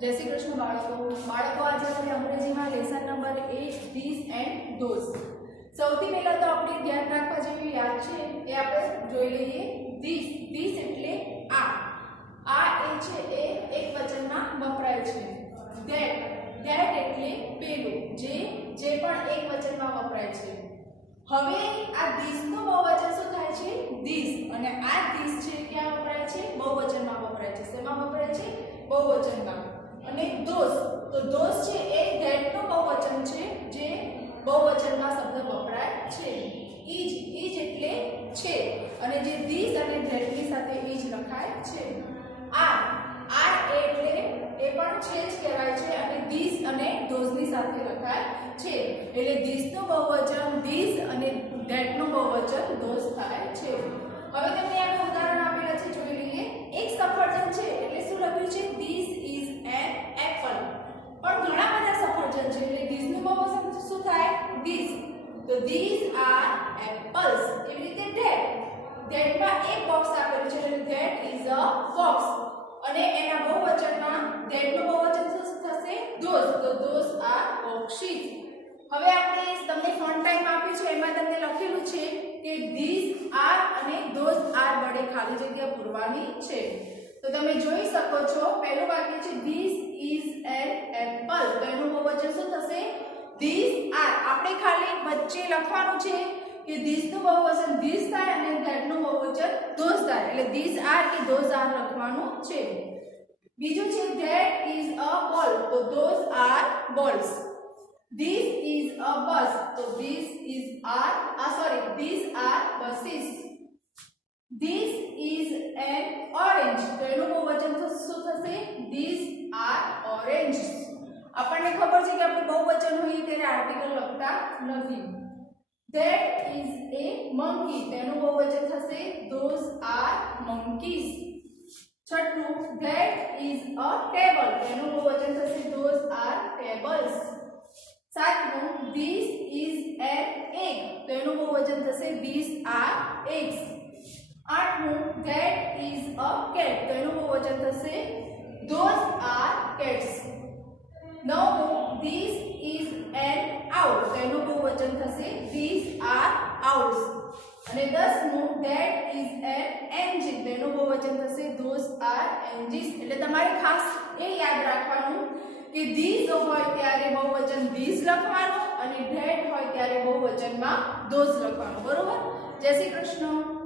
जय श्री कृष्ण बाळको आज આપણે અંગ્રેજીમાં lesson number 8 this and those સૌથી પહેલા તો આપણે ધ્યાન રાખવા જેવી યાદ છે એ આપણે જોઈ લઈએ ધીસ એટલે આ એ છે એ એક વચનમાં વપરાય છે ધેટ એટલે પેલું જે પણ એક વચનમાં વપરાય છે હવે આ ધીસ નું બહુવચન શું થાય છે ધીસ અને આ ધીસ છે ક્યાં વપરાય છે બહુવચનમાં વપરાય છે શેમાં વપરાય છે બહુવચનમાં અને ધોઝ છે એ ધેટ નું બહુવચન છે જે બહુવચનમાં શબ્દ વપરાય છે ઈજ એટલે છે અને જે ધીસ અને ધેટ ની સાથે ઈજ લખાય છે આર એટલે એ પણ છે જ કહેવાય છે અને ધીસ અને ધોઝ ની સાથે લખાય છે એટલે ધીસ નું બહુવચન ધીસ અને ધેટ નું બહુવચન ધોઝ થાય છે હવે તમને આનું ઉદાહરણ આપેલા છે જોઈ લઈએ એક સફરજન છે એટલે શું લખ્યું છે ધીસ ઇઝ એન એપલ પણ ઘણા બધા સફરજન છે એટલે ધીસ નું બહુવચન શું થાય ધીસ તો ધીસ આર એપલ્સ એવી રીતે ધેટ માં એક બોક્સ આપેલું છે એટલે ધેટ ઇઝ અ બોક્સ અને એના બહુવચનમાં ધેટ નું બહુવચન શું થશે ધોઝ તો ધોઝ આર બોક્સીસ હવે આપણે તમને ફોન્ટ ટાઈમ આપ્યું છે એમાં તમને લખેલું છે કે ધીસ આર અને ધોઝ આર વડે ખાલી જગ્યા પૂરવાની છે તો તમે જોઈ શકો છો પહેલું વાક્ય છે ધીસ ઇઝ એન એપલ તો એનું બહુવચન શું થશે ધીસ આર આપણે ખાલી વચ્ચે લખવાનું છે કે ધીસ નું બહુવચન ધીસ થાય અને ધેટ નું બહુવચન ધોઝ થાય એટલે ધીસ આર કે ધોઝ આર લખવાનું છે બીજું છે ધેટ ઇઝ અ બોલ તો those are balls This is a bus. So these are buses. This is an orange. તો એનું બહુવચન શું થશે? These are oranges. આપણને ખબર છે કે આપણે બહુવચન હોય ત્યારે આર્ટિકલ લખતા નથી. That is a monkey. તેનું બહુવચન થશે those are monkeys. છઠ્ઠું that is a table. તેનું બહુવચન થશે those are tables. सातमું this is an egg તો એનું બહુવચન થશે these are eggs આઠમું that is a cat તો એનું બહુવચન થશે those are cats નવમું this is an owl તો એનું બહુવચન થશે these are owls અને દસમું that is an engine તો એનું બહુવચન થશે those are engines એટલે તમારે ખાસ એ યાદ રાખવાનું કે ધીસ હોય ત્યારે બહુવચન ધીસ લખવાનું અને ધેટ હોય ત્યારે બહુવચનમાં ધોઝ લખવાનું બરોબર જય શ્રી કૃષ્ણ